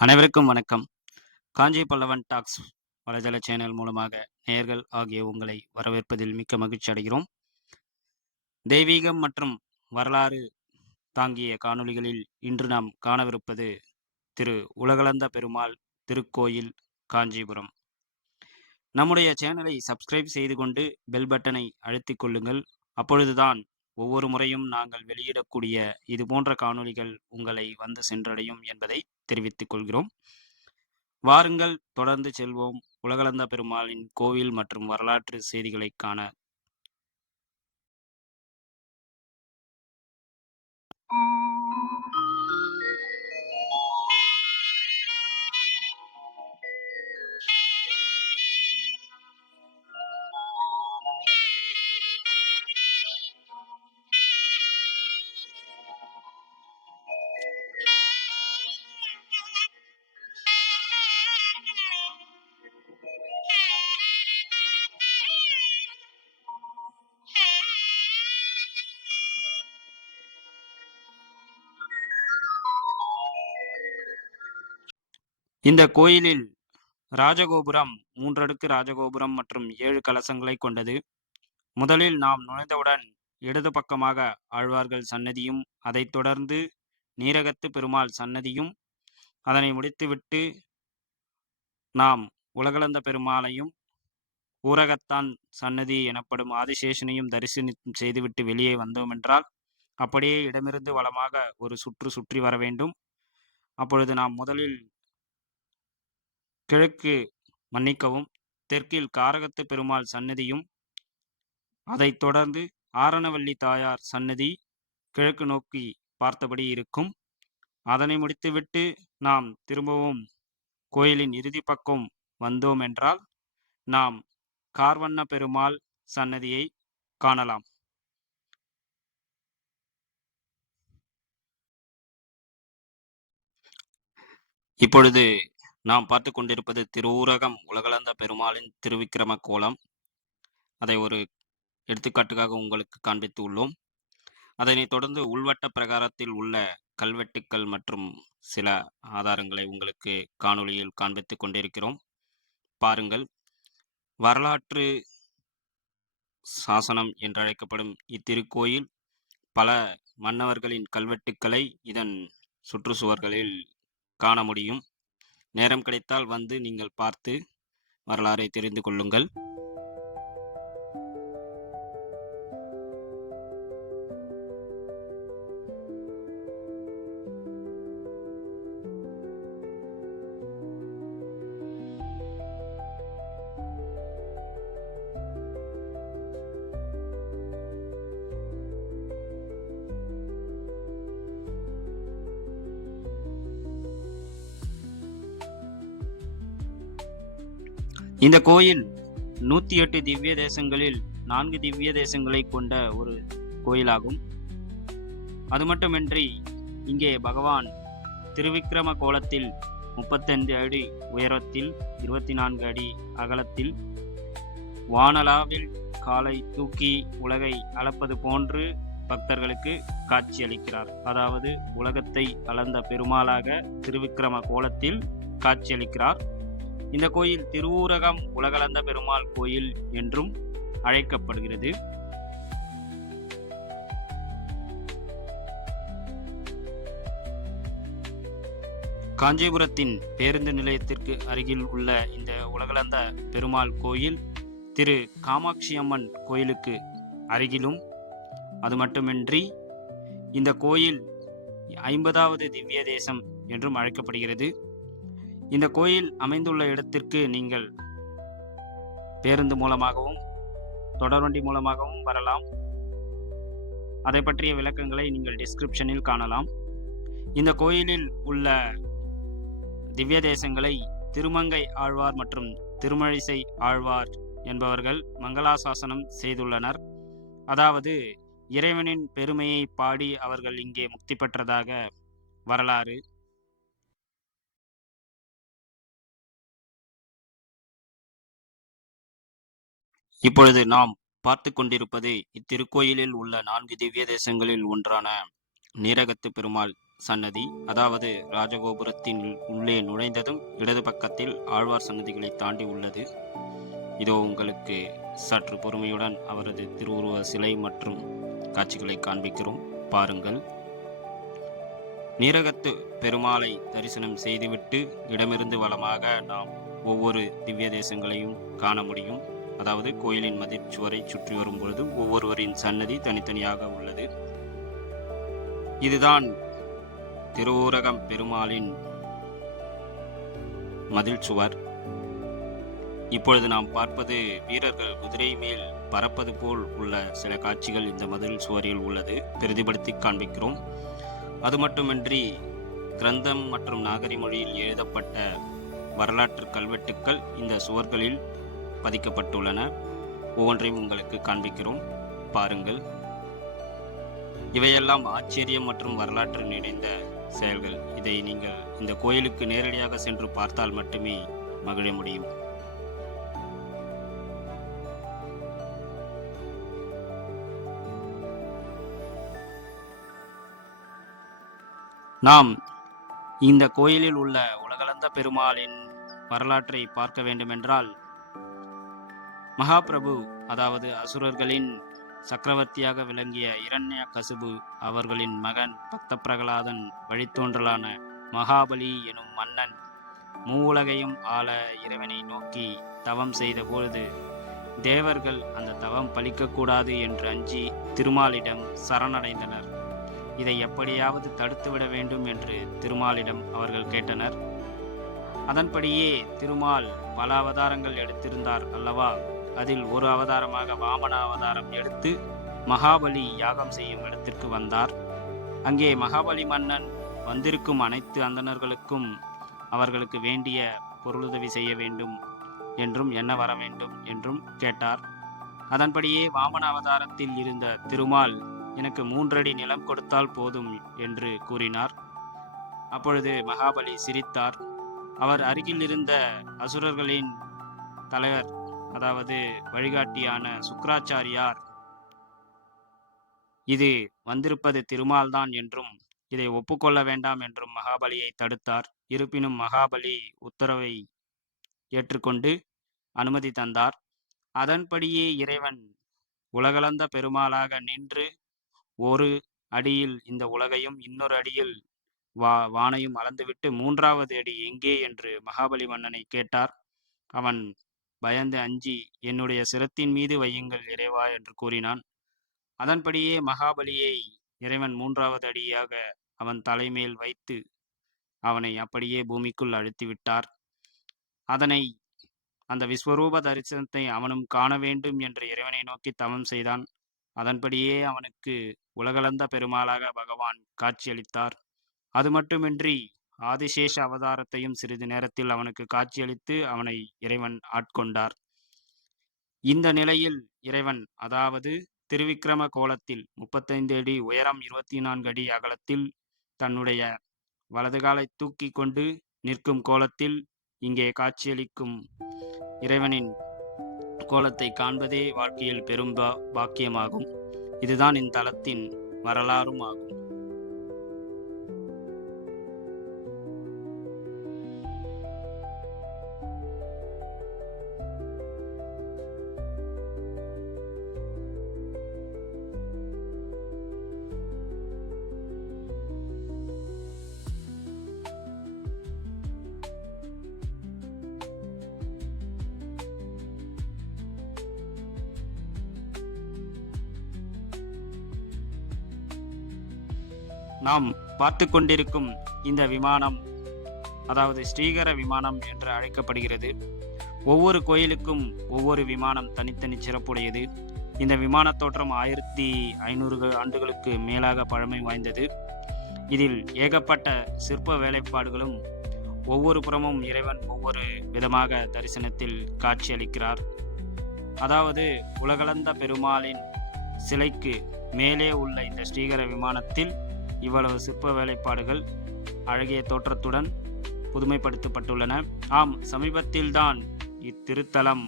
அனைவருக்கும் வணக்கம். காஞ்சி பல்லவன் டாக்ஸ் வலைதள சேனல் மூலமாக நேயர்கள் ஆகிய உங்களை வரவேற்பதில் மிக்க மகிழ்ச்சி அடைகிறோம். தெய்வீகம் மற்றும் வரலாறு தாங்கிய காணொளிகளில் இன்று நாம் காணவிருப்பது திரு உலகளந்த பெருமாள் திருக்கோயில் காஞ்சிபுரம். நம்முடைய சேனலை சப்ஸ்கிரைப் செய்து கொண்டு பெல் பட்டனை அழுத்திக் கொள்ளுங்கள். அப்பொழுதுதான் ஒவ்வொரு முறையும் நாங்கள் வெளியிடக்கூடிய இது போன்ற காணொளிகள் உங்களை வந்து சென்றடையும் என்பதை தெரிவித்துக் கொள்கிறோம். வாருங்கள் தொடர்ந்து செல்வோம். உலகளந்த பெருமாளின் கோவில் மற்றும் வரலாற்று செய்திகளை காண. இந்த கோயிலில் ராஜகோபுரம் மூன்றடுக்கு ராஜகோபுரம் மற்றும் ஏழு கலசங்களை கொண்டது. முதலில் நாம் நுழைந்தவுடன் இடது பக்கமாக ஆழ்வார்கள் சன்னதியும் அதைத் தொடர்ந்து நீரகத்து பெருமாள் சன்னதியும் அதனை முடித்துவிட்டு நாம் உலகளந்த பெருமாளையும் ஊரகத்தான் சன்னதி எனப்படும் ஆதிசேஷனையும் தரிசனம் செய்துவிட்டு வெளியே வந்தோம் என்றால் அப்படியே இடமிருந்து வளமாக ஒரு சுற்று சுற்றி வர வேண்டும். அப்பொழுது நாம் முதலில் கிழக்கு மன்னிக்கவும் தெற்கில் காரகத்து பெருமாள் சன்னதியும் அதைத் தொடர்ந்து ஆரணவல்லி தாயார் சன்னதி கிழக்கு நோக்கி பார்த்தபடி இருக்கும். அதனை முடித்துவிட்டு நாம் திரும்பவும் கோயிலின் இறுதி பக்கம் வந்தோம் என்றால் நாம் கார்வண்ண பெருமாள் சன்னதியை காணலாம். இப்பொழுது நாம் பார்த்து கொண்டிருப்பது திருவுரகம் உலகளந்த பெருமாளின் திருவிக்கிரம கோலம் அதை ஒரு எடுத்துக்காட்டுக்காக உங்களுக்கு காண்பித்து உள்ளோம் அதனைத் தொடர்ந்து உள்வட்ட பிரகாரத்தில் உள்ள கல்வெட்டுக்கள் மற்றும் சில ஆதாரங்களை உங்களுக்கு காணொளியில் காண்பித்து கொண்டிருக்கிறோம். பாருங்கள். வரலாற்று சாசனம் என்றழைக்கப்படும் இத்திருக்கோயில் பல மன்னவர்களின் கல்வெட்டுக்களை இதன் சுற்றுச்சுவர்களில் காண முடியும். நேரம் கிடைத்தால் வந்து நீங்கள் பார்த்து வரலாறை தெரிந்து கொள்ளுங்கள். இந்த கோயில் நூத்தி எட்டு திவ்ய தேசங்களில் நான்கு திவ்ய தேசங்களை கொண்ட ஒரு கோயிலாகும். அது மட்டுமின்றி இங்கே பகவான் திருவிக்கிரம கோலத்தில் முப்பத்தைந்து அடி உயரத்தில் இருபத்தி நான்கு அடி அகலத்தில் வானலாவில் காலை தூக்கி உலகை அளப்பது போன்று பக்தர்களுக்கு காட்சியளிக்கிறார் அதாவது உலகத்தை அளந்த பெருமாளாக திருவிக்கிரம கோலத்தில் காட்சியளிக்கிறார் இந்த கோயில் திருவூரகம் உலகளந்த பெருமாள் கோயில் என்றும் அழைக்கப்படுகிறது. காஞ்சிபுரத்தின் பேருந்து நிலையத்திற்கு அருகில் உள்ள இந்த உலகளந்த பெருமாள் கோயில் திரு காமாட்சி அம்மன் கோயிலுக்கு அருகிலும் அது மட்டுமின்றி இந்த கோயில் ஐம்பதாவது திவ்ய தேசம் என்றும் அழைக்கப்படுகிறது. இந்த கோயில் அமைந்துள்ள இடத்திற்கு நீங்கள் பேருந்து மூலமாகவும் தொடர்வண்டி மூலமாகவும் வரலாம். அதை பற்றிய விளக்கங்களை நீங்கள் டிஸ்கிரிப்ஷனில் காணலாம். இந்த கோயிலில் உள்ள திவ்ய தேசங்களை திருமங்கை ஆழ்வார் மற்றும் திருமழிசை ஆழ்வார் என்பவர்கள் மங்களாசாசனம் செய்துள்ளனர். அதாவது இறைவனின் பெருமையை பாடி அவர்கள் இங்கே முக்தி பெற்றதாக வரலாறு. இப்பொழுது நாம் பார்த்து கொண்டிருப்பது இத்திருக்கோயிலில் உள்ள நான்கு திவ்ய தேசங்களில் ஒன்றான நீரகத்து பெருமாள் சன்னதி அதாவது ராஜகோபுரத்தின் உள்ளே நுழைந்ததும் இடது பக்கத்தில் ஆழ்வார் சன்னதிகளை தாண்டி உள்ளது. இதோ உங்களுக்கு சற்று பொறுமையுடன் அவரது திருவுருவ சிலை மற்றும் காட்சிகளை காண்பிக்கிறோம். பாருங்கள். நீரகத்து பெருமாளை தரிசனம் செய்துவிட்டு இடமிருந்து வளமாக நாம் ஒவ்வொரு திவ்ய தேசங்களையும் காண முடியும். அதாவது கோயிலின் மதிச்சுவரை சுற்றி வரும்பொழுது ஒவ்வொருவரின் சன்னதி தனித்தனியாக உள்ளது. இதுதான் திருவூரகம் பெருமாளின் மதில் சுவர். இப்பொழுது நாம் பார்ப்பது வீரர்கள் குதிரை மேல் பறப்பது போல் உள்ள சில காட்சிகள் இந்த மதில் சுவரில் உள்ளது. பிரதிபடுத்தி காண்பிக்கிறோம். அது மட்டுமின்றி கிரந்தம் மற்றும் நாகரி மொழியில் எழுதப்பட்ட வரலாற்று கல்வெட்டுக்கள் இந்த சுவர்களில் பதிக்கப்பட்டுள்ளன ஒவ்வொன்றையும் உங்களுக்கு காண்பிக்கிறோம். பாருங்கள். இவையெல்லாம் ஆச்சரியம் மற்றும் வரலாற்று நிறைந்த செயல்கள். இதை நீங்கள் இந்த கோயிலுக்கு நேரடியாக சென்று பார்த்தால் மட்டுமே மகிழ முடியும். நாம் இந்த கோயிலில் உள்ள உலகளந்த பெருமாளின் வரலாற்றை பார்க்க வேண்டுமென்றால் மகாபிரபு அதாவது அசுரர்களின் சக்கரவர்த்தியாக விளங்கிய இரண்ய கசுபு அவர்களின் மகன் பக்த பிரகலாதன் வழித்தோன்றலான மகாபலி எனும் மன்னன் மூவுலகையும் ஆள இறைவனை நோக்கி தவம் செய்த பொழுது தேவர்கள் அந்த தவம் பலிக்கக்கூடாது என்று அஞ்சி திருமாலிடம் சரணடைந்தனர். இதை எப்படியாவது தடுத்துவிட வேண்டும் என்று திருமாலிடம் அவர்கள் கேட்டனர். அதன்படியே திருமால் பல அவதாரங்கள் எடுத்திருந்தார் அல்லவா? அதில் ஒரு அவதாரமாக வாமன அவதாரம் எடுத்து மகாபலி யாகம் செய்யும் இடத்திற்கு வந்தார். அங்கே மகாபலி மன்னன் வந்திருக்கும் அனைத்து அந்தணர்களுக்கும் அவர்களுக்கு வேண்டிய பொருளுதவி செய்ய வேண்டும் என்றும் என்ன வர வேண்டும் என்றும் கேட்டார். அதன்படியே வாமன அவதாரத்தில் இருந்த திருமால் எனக்கு மூன்றடி நிலம் கொடுத்தால் போதும் என்று கூறினார். அப்பொழுது மகாபலி சிரித்தார். அவர் அருகில் இருந்த அசுரர்களின் தலைவர் அதாவது வழிகாட்டியான சுக்கராச்சாரியார். இது வந்திருப்பது திருமால்தான் என்றும் இதை ஒப்புக்கொள்ள வேண்டாம் என்றும் மகாபலியை தடுத்தார். இருப்பினும் மகாபலி உத்தரவை ஏற்றுக்கொண்டு அனுமதி தந்தார். அதன்படியே இறைவன் உலகளந்த பெருமாளாக நின்று ஒரு அடியில் இந்த உலகையும் இன்னொரு அடியில் வா வானையும் அளந்துவிட்டு மூன்றாவது அடி எங்கே என்று மகாபலி மன்னனை கேட்டார். அவன் பயந்து அஞ்சி என்னுடைய சிரத்தின் மீது வையுங்கள் இறைவா என்று கூறினான். அதன்படியே மகாபலியை இறைவன் மூன்றாவது அடியாக அவன் தலைமேல் வைத்து அவனை அப்படியே பூமிக்குள் அழுத்தி விட்டார் அதனை அந்த விஸ்வரூப தரிசனத்தை அவனும் காண வேண்டும் என்று இறைவனை நோக்கி தவம் செய்தான். அதன்படியே அவனுக்கு உலகளந்த பெருமாளாக பகவான் காட்சியளித்தார். அது மட்டுமின்றி ஆதிசேஷ அவதாரத்தையும் சிறிது நேரத்தில் அவனுக்கு காட்சியளித்து அவனை இறைவன் ஆட்கொண்டார். இந்த நிலையில் இறைவன் அதாவது திருவிக்கிரம கோலத்தில் முப்பத்தைந்து அடி உயரம் இருபத்தி நான்கு அடி அகலத்தில் தன்னுடைய வலதுகாலை தூக்கி கொண்டு நிற்கும் கோலத்தில் இங்கே காட்சியளிக்கும் இறைவனின் கோலத்தை காண்பதே வாழ்க்கையில் பெரும் பாக்கியமாகும். இதுதான் இத்தலத்தின் வரலாறும் ஆகும். நாம் பார்த்து கொண்டிருக்கும் இந்த விமானம் அதாவது ஸ்ரீகர விமானம் என்று அழைக்கப்படுகிறது. ஒவ்வொரு கோயிலுக்கும் ஒவ்வொரு விமானம் தனித்தனி சிறப்புடையது. இந்த விமான தோற்றம் ஆயிரத்தி ஐநூறு ஆண்டுகளுக்கு மேலாக பழமை வாய்ந்தது. இதில் ஏகப்பட்ட சிற்ப வேலைப்பாடுகளும் ஒவ்வொரு புறமும் இறைவன் ஒவ்வொரு விதமாக தரிசனத்தில் காட்சியளிக்கிறார். அதாவது உலகளந்த பெருமாளின் சிலைக்கு மேலே உள்ள இந்த ஸ்ரீகர விமானத்தில் இவ்வளவு சிற்ப வேலைப்பாடுகள் அழகிய தோற்றத்துடன் புதுமைப்படுத்தப்பட்டுள்ளன. ஆம் சமீபத்தில்தான் இத்திருத்தலம்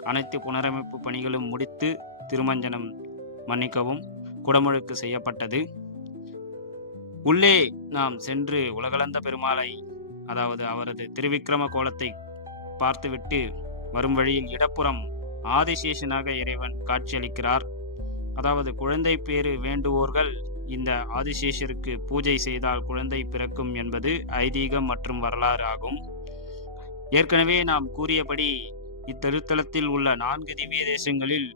அனைத்து புனரமைப்பு பணிகளும் முடித்து திருமஞ்சனம் மன்னிக்கவும் குடமுழுக்கு செய்யப்பட்டது. உள்ளே நாம் சென்று உலகளந்த பெருமாளை அதாவது அவரது திருவிக்கிரம கோலத்தை பார்த்துவிட்டு வரும் வழியில் இடப்புறம் ஆதிசேஷனாக இறைவன் காட்சியளிக்கிறார். அதாவது குழந்தை பேறு வேண்டுவோர்கள் இந்த ஆதிசேஷருக்கு பூஜை செய்தால் குழந்தை பிறக்கும் என்பது ஐதீகம் மற்றும் வரலாறு ஆகும். ஏற்கனவே நாம் கூறியபடி இத்திருத்தலத்தில் உள்ள நான்கு திவ்ய தேசங்களில்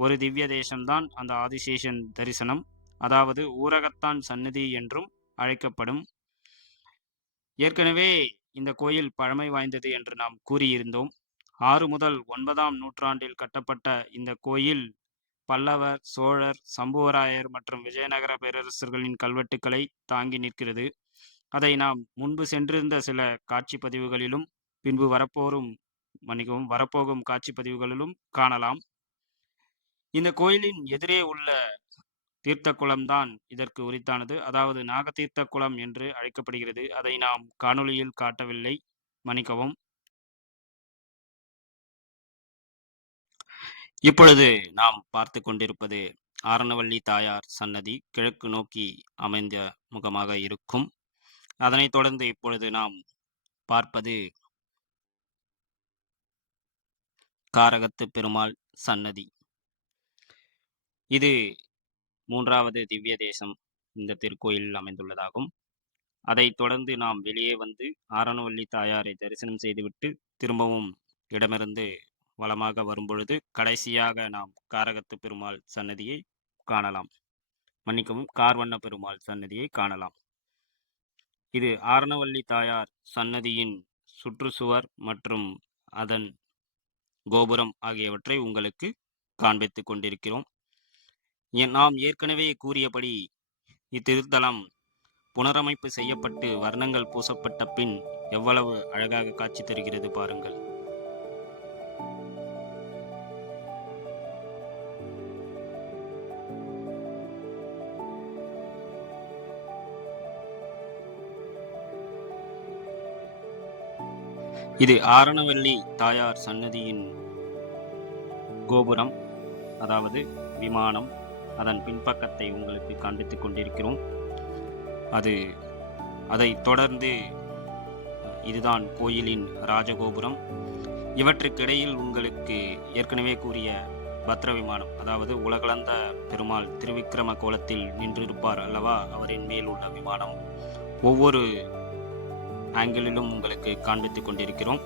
ஒரு திவ்ய தேசம்தான் அந்த ஆதிசேஷன் தரிசனம். அதாவது ஊரகத்தான் சன்னதி என்றும் அழைக்கப்படும். ஏற்கனவே இந்த கோயில் பழமை வாய்ந்தது என்று நாம் கூறியிருந்தோம். ஆறு முதல் ஒன்பதாம் நூற்றாண்டில் கட்டப்பட்ட இந்த கோயில் பல்லவர் சோழர் சம்புவராயர் மற்றும் விஜயநகர பேரரசர்களின் கல்வெட்டுக்களை தாங்கி நிற்கிறது. அதை நாம் முன்பு சென்றிருந்த சில காட்சி பதிவுகளிலும் பின்பு வரப்போரும் மன்னிக்கவும் வரப்போகும் காட்சி பதிவுகளிலும் காணலாம். இந்த கோயிலின் எதிரே உள்ள தீர்த்த குளம்தான் இதற்கு உரித்தானது. அதாவது நாகதீர்த்த குளம் என்று அழைக்கப்படுகிறது. அதை நாம் காணொளியில் காட்டவில்லை. மன்னிக்கவும். இப்பொழுது நாம் பார்த்து கொண்டிருப்பது ஆரணவள்ளி தாயார் சன்னதி கிழக்கு நோக்கி அமைந்த முகமாக இருக்கும். அதனைத் தொடர்ந்து இப்பொழுது நாம் பார்ப்பது காரகத்து பெருமாள் சன்னதி. இது மூன்றாவது திவ்ய தேசம் இந்த திருக்கோயிலில் அமைந்துள்ளதாகும். அதைத் தொடர்ந்து நாம் வெளியே வந்து ஆரணவள்ளி தாயாரை தரிசனம் செய்துவிட்டு திரும்பவும் இடமிருந்து வளமாக வரும்பொழுது கடைசியாக நாம் காரகத்து பெருமாள் சன்னதியை காணலாம். மன்னிக்கவும் கார்வண்ண பெருமாள் சன்னதியை காணலாம். இது ஆரணவள்ளி தாயார் சன்னதியின் சுற்றுச்சுவர் மற்றும் அதன் கோபுரம் ஆகியவற்றை உங்களுக்கு காண்பித்துக் கொண்டிருக்கிறோம். நாம் ஏற்கனவே கூறியபடி இத்திருத்தலம் புனரமைப்பு செய்யப்பட்டு வர்ணங்கள் பூசப்பட்ட பின் எவ்வளவு அழகாக காட்சி தருகிறது பாருங்கள். இது ஆரணவள்ளி தாயார் சன்னதியின் கோபுரம் அதாவது விமானம். அதன் பின்பக்கத்தை உங்களுக்கு காண்பித்துக் கொண்டிருக்கிறோம். அது அதை தொடர்ந்து இதுதான் கோயிலின் ராஜகோபுரம். இவற்றுக்கிடையில் உங்களுக்கு ஏற்கனவே கூறிய பத்ர விமானம் அதாவது உலகளந்த பெருமாள் திருவிக்கிரம கோலத்தில் நின்றிருப்பார் அல்லவா? அவரின் மேல் உள்ள விமானம். ஒவ்வொரு ஆங்கிளிலும் உங்களுக்கு காண்பித்துக் கொண்டிருக்கிறோம்.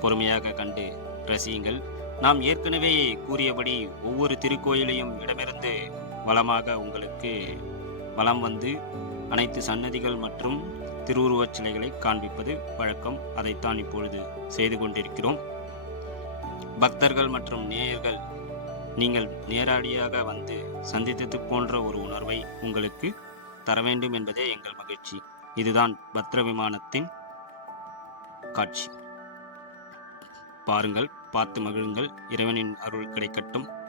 பொறுமையாக கண்டு ரசியுங்கள். நாம் ஏற்கனவே கூறியபடி ஒவ்வொரு திருக்கோயிலையும் இடமிருந்து வளமாக உங்களுக்கு வலம் வந்து அனைத்து சன்னதிகள் மற்றும் திருவுருவச் சிலைகளை காண்பிப்பது வழக்கம். அதைத்தான் இப்பொழுது செய்து கொண்டிருக்கிறோம். பக்தர்கள் மற்றும் நேயர்கள் நீங்கள் நேரடியாக வந்து சந்தித்தது போன்ற ஒரு உணர்வை உங்களுக்கு தர வேண்டும் என்பதே எங்கள் மகிழ்ச்சி. இதுதான் பத்ர விமானத்தின் காட்சி. பாருங்கள் பார்த்து மகிழுங்கள். இறைவனின் அருள் கிடைக்கட்டும்.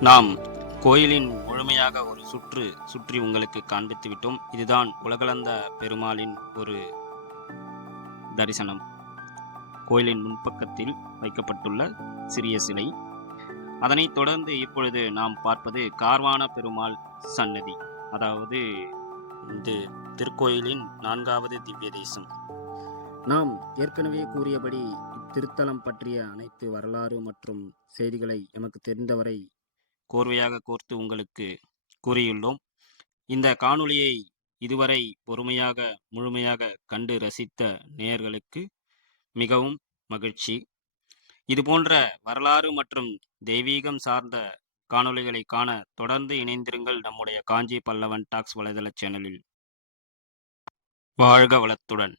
நாம் கோயிலின் முழுமையாக ஒரு சுற்று சுற்றி உங்களுக்கு காண்பித்து விட்டோம் இதுதான் உலகளந்த பெருமாளின் ஒரு தரிசனம். கோயிலின் முன்பக்கத்தில் வைக்கப்பட்டுள்ள சிறிய சிலை. அதனைத் தொடர்ந்து இப்பொழுது நாம் பார்ப்பது கார்வான பெருமாள் சன்னதி. அதாவது இந்த திருக்கோயிலின் நான்காவது திவ்ய தேசம். நாம் ஏற்கனவே கூறியபடி இத்திருத்தலம் பற்றிய அனைத்து வரலாறு மற்றும் செய்திகளை எமக்கு தெரிந்தவரை கோர்வையாக கோர்த்து உங்களுக்கு கூறியுள்ளோம். இந்த காணொளியை இதுவரை பொறுமையாக முழுமையாக கண்டு ரசித்த நேயர்களுக்கு மிகவும் மகிழ்ச்சி. இதுபோன்ற வரலாறு மற்றும் தெய்வீகம் சார்ந்த காணொளிகளை காண தொடர்ந்து இணைந்திருங்கள் நம்முடைய காஞ்சி பல்லவன் டாக்ஸ் வலைதள சேனலில். வாழ்க வளத்துடன்.